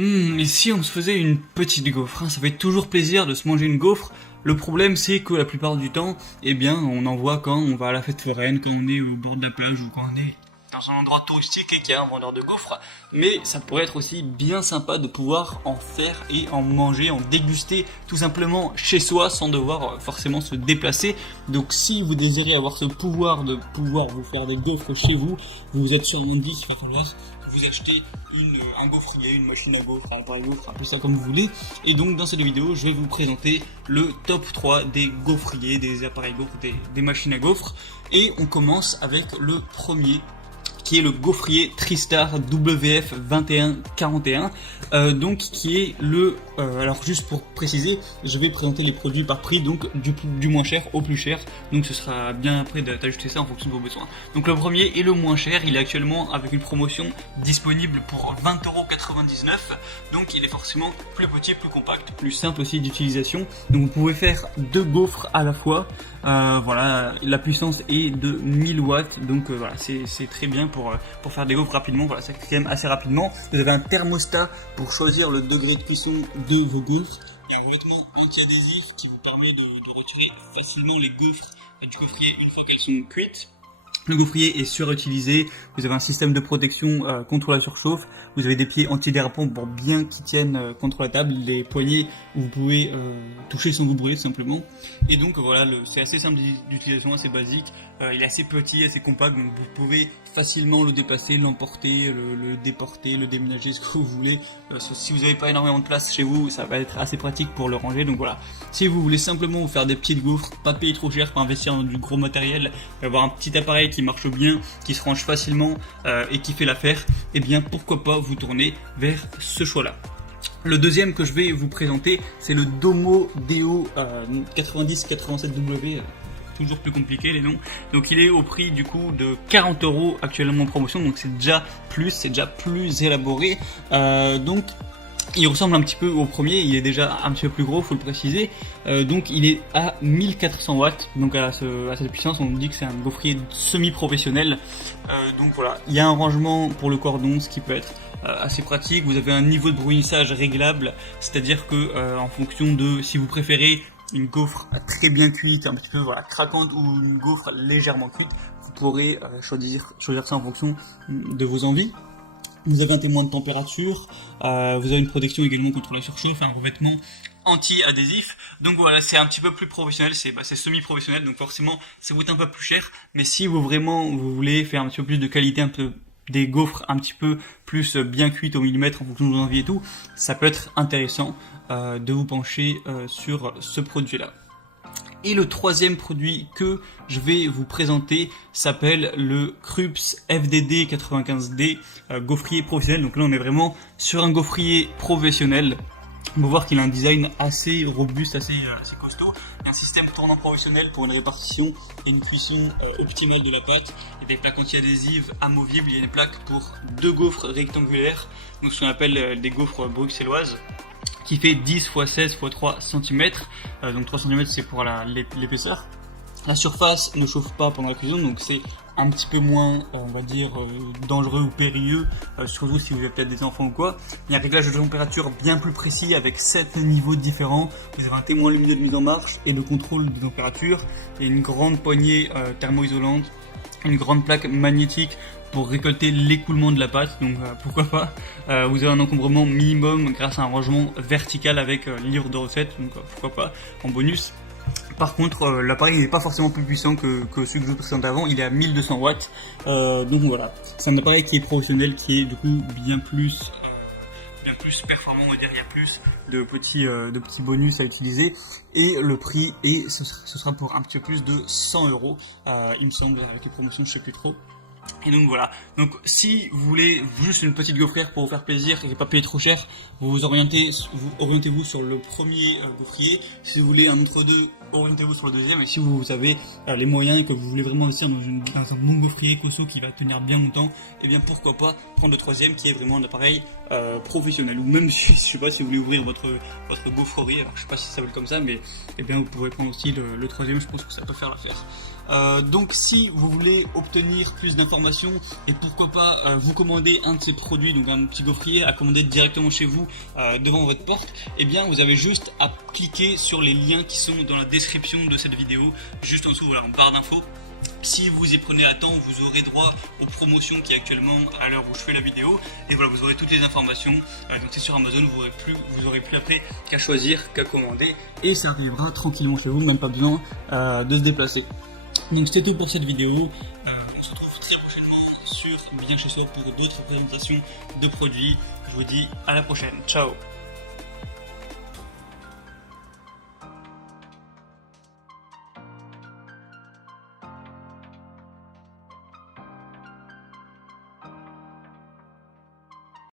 Et si on se faisait une petite gaufre, hein, ça fait toujours plaisir de se manger une gaufre. Le problème c'est que la plupart du temps, eh bien, on en voit quand on va à la fête foraine, quand on est au bord de la plage ou quand on est dans un endroit touristique et qu'il y a un vendeur de gaufres. Mais ça pourrait être aussi bien sympa de pouvoir en faire et en manger, en déguster tout simplement chez soi sans devoir forcément se déplacer. Donc si vous désirez avoir ce pouvoir de pouvoir vous faire des gaufres chez vous, vous êtes sûrement dit qu'il va falloir vous acheter un gaufrier, une machine à gaufres, un appareil gaufre, appelez ça comme vous voulez. Et donc dans cette vidéo, je vais vous présenter le top 3 des gaufriers, des appareils gaufres, des machines à gaufres. Et on commence avec le premier, qui est le gaufrier Tristar WF2141, donc qui est le... alors juste pour préciser, je vais présenter les produits par prix, donc du moins cher au plus cher, donc ce sera bien après d'ajouter ça en fonction de vos besoins. Donc le premier est le moins cher, il est actuellement avec une promotion disponible pour 20,99€, donc il est forcément plus petit, plus compact, plus simple aussi d'utilisation, donc vous pouvez faire 2 gaufres à la fois. Voilà, la puissance est de 1000 watts, donc voilà, c'est très bien pour faire des gaufres rapidement. Voilà, ça crème assez rapidement. Vous avez un thermostat pour choisir le degré de cuisson de vos gaufres. Il y a un revêtement anti-adhésif qui vous permet de retirer facilement les gaufres du gaufrier une fois qu'elles sont cuites. Le gaufrier est surutilisé, vous avez un système de protection contre la surchauffe, vous avez des pieds antidérapants pour bien qu'ils tiennent contre la table, les poignées où vous pouvez toucher sans vous brûler tout simplement. Et donc voilà, c'est assez simple d'utilisation, assez basique, il est assez petit, assez compact, donc vous pouvez facilement le déplacer, l'emporter, le déporter, le déménager, ce que vous voulez. Si vous n'avez pas énormément de place chez vous, ça va être assez pratique pour le ranger. Donc voilà, si vous voulez simplement vous faire des petites gaufres, pas payer trop cher, pas investir dans du gros matériel, avoir un petit appareil qui marche bien, qui se range facilement et qui fait l'affaire, eh bien pourquoi pas vous tourner vers ce choix-là. Le deuxième que je vais vous présenter, c'est le Domo Deo 9087W. Toujours plus compliqué les noms. Donc il est au prix du coup de 40€ actuellement en promotion, donc c'est déjà plus élaboré. Donc il ressemble un petit peu au premier, il est déjà un petit peu plus gros, faut le préciser. Donc il est à 1400 watts, donc à cette puissance on dit que c'est un gaufrier semi-professionnel. Donc voilà, il y a un rangement pour le cordon, ce qui peut être assez pratique. Vous avez un niveau de brunissage réglable, c'est-à-dire que en fonction de si vous préférez une gaufre très bien cuite, un petit peu voilà, craquante ou une gaufre légèrement cuite, vous pourrez choisir ça en fonction de vos envies. Vous avez un témoin de température, vous avez une protection également contre la surchauffe, un revêtement anti-adhésif. Donc voilà, c'est un petit peu plus professionnel, c'est semi-professionnel, donc forcément ça coûte un peu plus cher. Mais si vous voulez faire un petit peu plus de qualité, un peu des gaufres un petit peu plus bien cuites au millimètre en fonction de vos envies et tout, ça peut être intéressant de vous pencher sur ce produit-là. Et le troisième produit que je vais vous présenter s'appelle le Krups FDD 95D gaufrier professionnel. Donc là on est vraiment sur un gaufrier professionnel. On peut voir qu'il a un design assez robuste, assez costaud. Il y a un système tournant professionnel pour une répartition et une cuisson optimale de la pâte. Il y a des plaques anti-adhésives amovibles, il y a des plaques pour 2 gaufres rectangulaires, donc ce qu'on appelle des gaufres bruxelloises, qui fait 10 x 16 x 3 cm, donc 3 cm c'est pour l'épaisseur. La surface ne chauffe pas pendant la cuisson, donc c'est un petit peu moins, on va dire, dangereux ou périlleux, surtout si vous avez peut-être des enfants ou quoi. Il y a un réglage de température bien plus précis avec 7 niveaux différents. Vous avez un témoin lumineux de mise en marche et de contrôle de température. Il y a une grande poignée thermo-isolante, une grande plaque magnétique pour récolter l'écoulement de la pâte, donc pourquoi pas. Vous avez un encombrement minimum grâce à un rangement vertical avec livre de recettes, donc pourquoi pas en bonus. Par contre, l'appareil n'est pas forcément plus puissant que celui que je vous présentais avant, il est à 1200 watts. Donc voilà, c'est un appareil qui est professionnel, qui est du coup bien plus performant, on va dire, il y a plus de petits bonus à utiliser. Et le prix, ce sera pour un petit peu plus de 100€, il me semble, avec les promotions, je sais plus trop. Et donc voilà, donc si vous voulez juste une petite gaufrière pour vous faire plaisir et pas payer trop cher, orientez-vous sur le premier gaufrier. Si vous voulez un entre-deux orientez-vous sur le deuxième. Et si vous avez les moyens et que vous voulez vraiment investir dans un bon gaufrier Cosso qui va tenir bien longtemps, et bien pourquoi pas prendre le troisième qui est vraiment un appareil professionnel. Ou même si, je sais pas, si vous voulez ouvrir votre gaufrerie, alors je sais pas si ça s'appelle comme ça, mais eh bien vous pouvez prendre aussi le troisième, je pense que ça peut faire l'affaire. Donc si vous voulez obtenir plus d'informations et pourquoi pas vous commander un de ces produits, donc un petit gaufrier à commander directement chez vous devant votre porte, et bien vous avez juste à cliquer sur les liens qui sont dans la description de cette vidéo, juste en dessous, voilà, en barre d'infos. Si vous y prenez à temps, vous aurez droit aux promotions qui est actuellement à l'heure où je fais la vidéo. Et voilà, vous aurez toutes les informations. Donc c'est sur Amazon, vous aurez plus après qu'à choisir, qu'à commander. Et ça arrivera tranquillement chez vous, même pas besoin de se déplacer. Donc c'est tout pour cette vidéo. On se retrouve très prochainement sur Bien Chez Soi pour d'autres présentations de produits. Je vous dis à la prochaine. Ciao.